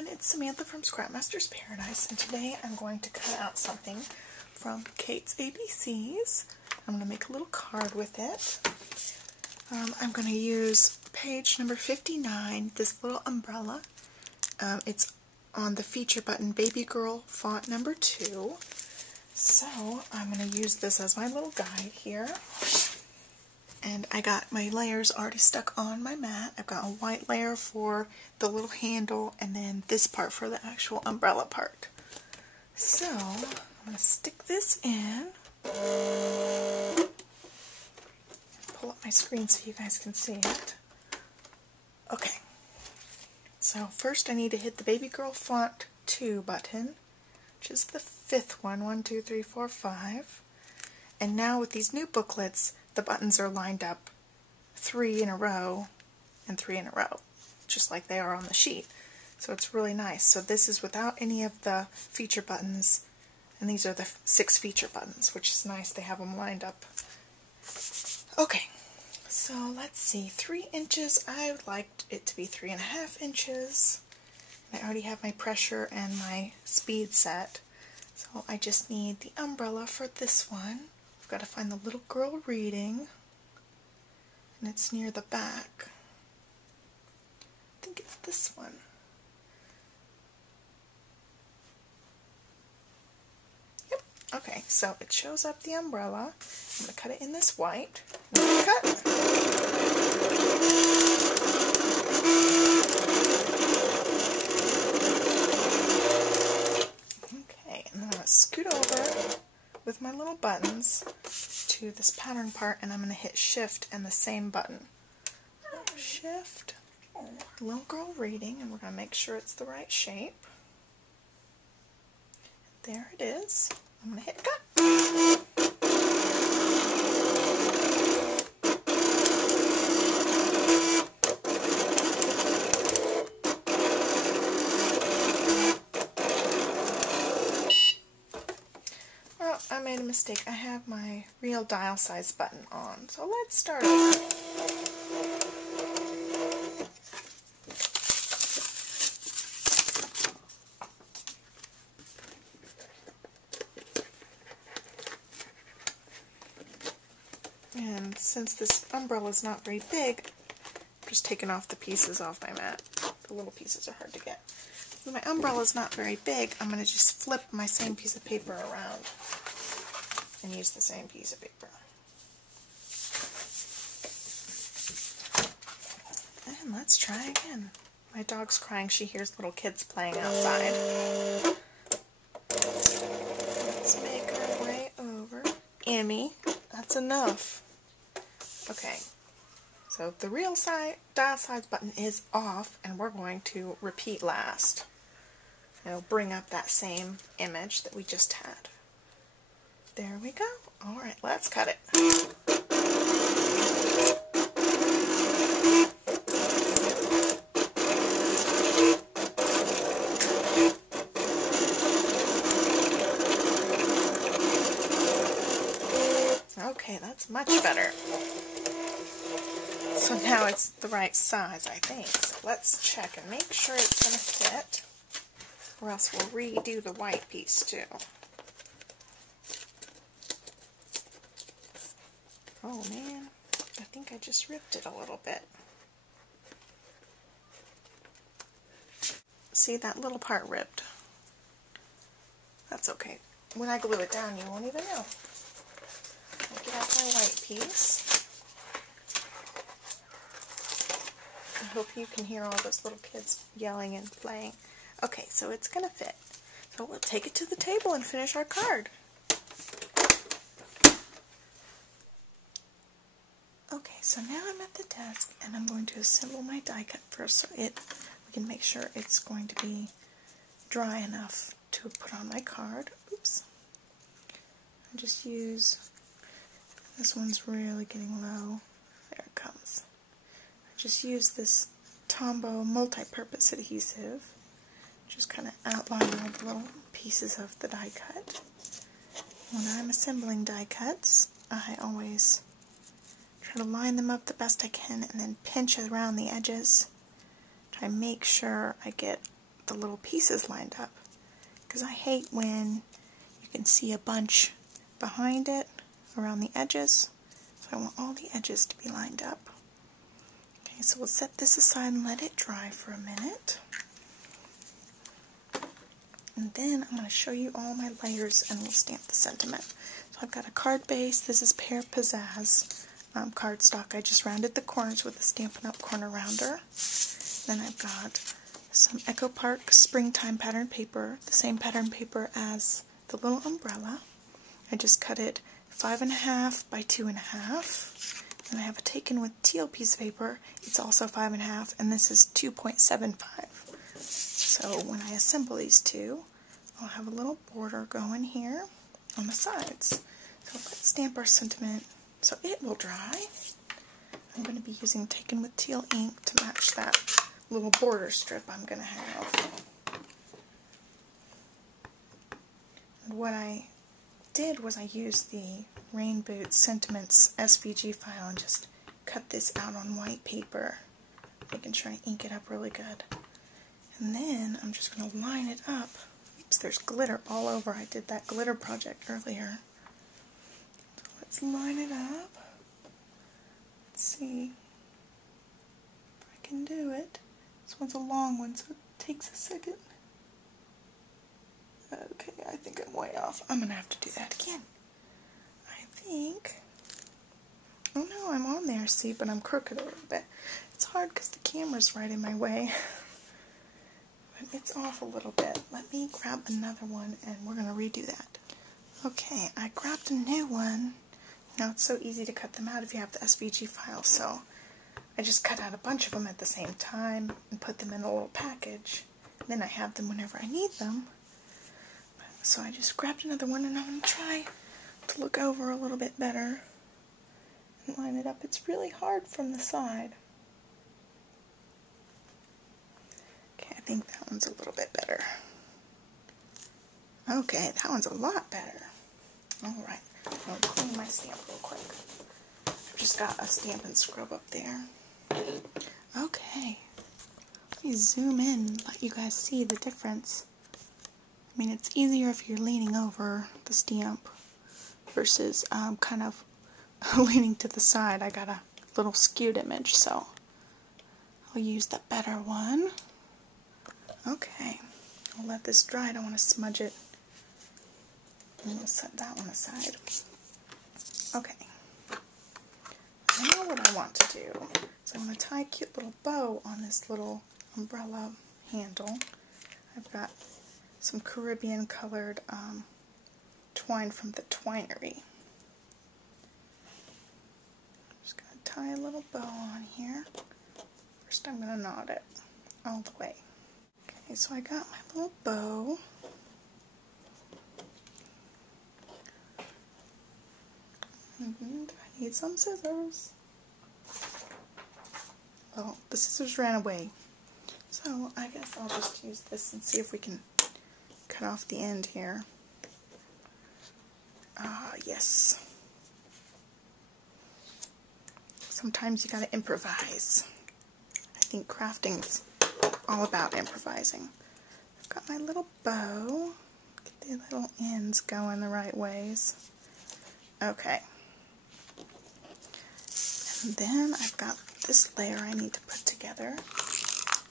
everyone, it's Samantha from Scrapmaster's Paradise, and today I'm going to cut out something from Kate's ABCs. I'm going to make a little card with it. I'm going to use page number 59, this little umbrella. It's on the feature button, Baby Girl font number 2. So I'm going to use this as my little guide here. And I got my layers already stuck on my mat. I've got a white layer for the little handle and then this part for the actual umbrella part. So I'm going to stick this in. Pull up my screen so you guys can see it. Okay. So first I need to hit the Baby Girl Font 2 button, which is the 5th one. 1, 2, 3, 4, 5. And now with these new booklets, the buttons are lined up 3 in a row and 3 in a row, just like they are on the sheet. So it's really nice. So this is without any of the feature buttons, and these are the 6 feature buttons, which is nice. They have them lined up. Okay, so let's see. 3 inches. I would like it to be 3.5 inches. I already have my pressure and my speed set. So I just need the umbrella for this one. Got to find the little girl reading, and it's near the back. I think it's this one. Yep. Okay, so it shows up the umbrella. I'm going to cut it in this white. Cut. Okay, and then I'm going to scoot over with my little buttons to this pattern part, and I'm going to hit shift and the same button. Shift, little girl reading, and we're going to make sure it's the right shape. There it is. I'm going to hit cut. I made a mistake. I have my real dial size button on. So let's start over. And since this umbrella is not very big, I'm just taking off the pieces off my mat. The little pieces are hard to get. Since my umbrella is not very big, I'm going to just flip my same piece of paper around and use the same piece of paper. And let's try again. My dog's crying. She hears little kids playing outside. Let's make our way over. Emmy, that's enough. Okay, so the real dial size button is off, and we're going to repeat last. It'll bring up that same image that we just had. There we go. Alright, let's cut it. Okay, that's much better. So now it's the right size, I think. So let's check and make sure it's going to fit, or else we'll redo the white piece too. Oh man, I think I just ripped it a little bit. See, that little part ripped. That's okay. When I glue it down, you won't even know. I'll get out my white piece. I hope you can hear all those little kids yelling and playing. Okay, so it's going to fit. So we'll take it to the table and finish our card. Okay, so now I'm at the desk, and I'm going to assemble my die cut first so we can make sure it's going to be dry enough to put on my card. Oops. I just use, this one's really getting low. There it comes. I just use this Tombow multi-purpose adhesive. Just kind of outline all the little pieces of the die cut. When I'm assembling die cuts, I always try to line them up the best I can and then pinch around the edges. Try to make sure I get the little pieces lined up, because I hate when you can see a bunch behind it around the edges. So I want all the edges to be lined up. Okay, so we'll set this aside and let it dry for a minute. And then I'm going to show you all my layers and we'll stamp the sentiment. So I've got a card base. This is Pear Pizzazz cardstock. I just rounded the corners with a Stampin' Up! Corner rounder. Then I've got some Echo Park Springtime pattern paper, the same pattern paper as the little umbrella. I just cut it 5.5 by 2.5. And I have a Taken with teal piece of paper. It's also 5.5, and this is 2.75. So when I assemble these two, I'll have a little border going here on the sides. So let's stamp our sentiment so it will dry. I'm going to be using Taken with teal ink to match that little border strip I'm going to have. And what I did was I used the Rain Boots Sentiments SVG file and just cut this out on white paper, making sure I ink it up really good. And then I'm just going to line it up. Oops, there's glitter all over. I did that glitter project earlier. So let's line it up. Let's see if I can do it. This one's a long one, so it takes a second. Okay, I think I'm way off. I'm going to have to do that again. I think... Oh no, I'm on there, see, but I'm crooked a little bit. It's hard because the camera's right in my way. But it's off a little bit. Let me grab another one and we're going to redo that. Okay, I grabbed a new one. Now it's so easy to cut them out if you have the SVG file, so I just cut out a bunch of them at the same time and put them in a little package. Then I have them whenever I need them. So I just grabbed another one and I'm going to try to look over a little bit better and line it up. It's really hard from the side. Okay, I think that one's a little bit better. Okay, that one's a lot better. Alright, I'll clean my stamp real quick. I've just got a stamp and scrub up there. Okay, let me zoom in and let you guys see the difference. I mean, it's easier if you're leaning over the stamp versus kind of leaning to the side. I got a little skewed image, so I'll use the better one. Okay, I'll let this dry. I don't want to smudge it. And we'll set that one aside. Okay, I know what I want to do. So I'm going to tie a cute little bow on this little umbrella handle. I've got some Caribbean colored twine from the Twinery. Just going to tie a little bow on here. First I'm going to knot it all the way. Okay, so I got my little bow. And I need some scissors. Oh, the scissors ran away. So I guess I'll just use this and see if we can cut off the end here. Yes. Sometimes you gotta improvise. I think crafting's all about improvising. I've got my little bow. Get the little ends going the right ways. Okay. And then I've got this layer I need to put together.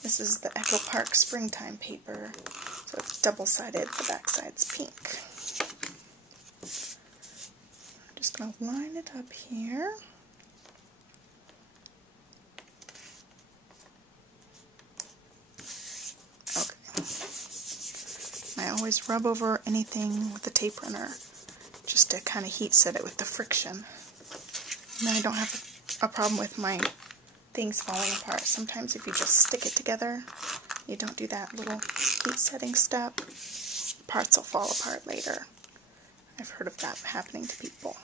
This is the Echo Park Springtime paper. So it's double-sided, the back side's pink. I'm just going to line it up here. Okay. I always rub over anything with the tape runner just to kind of heat set it with the friction. And then I don't have a problem with my things falling apart. Sometimes if you just stick it together, you don't do that little heat setting step, parts will fall apart later. I've heard of that happening to people.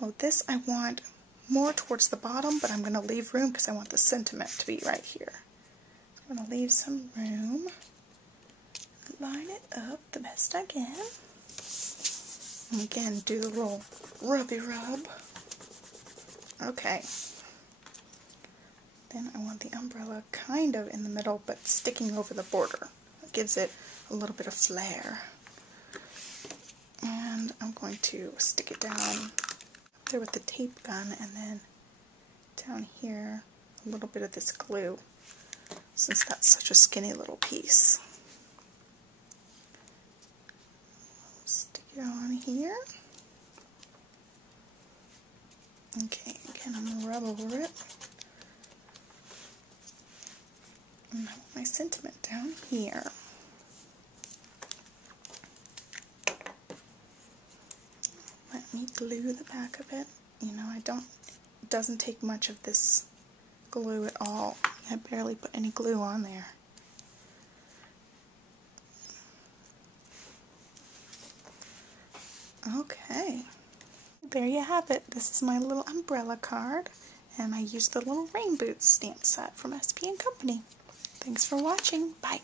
Oh, this I want more towards the bottom, but I'm going to leave room because I want the sentiment to be right here. So I'm going to leave some room, line it up the best I can, and again do the little rubby rub. Okay. Then I want the umbrella kind of in the middle, but sticking over the border. gives it a little bit of flair. And I'm going to stick it down there with the tape gun, and then down here a little bit of this glue, since that's such a skinny little piece. Stick it on here. Okay, again I'm going to rub over it. And I want my sentiment down here. Let me glue the back of it. You know, it doesn't take much of this glue at all. I barely put any glue on there. Okay. There you have it. This is my little umbrella card, and I used the little rain boots stamp set from SP & Company. Thanks for watching. Bye.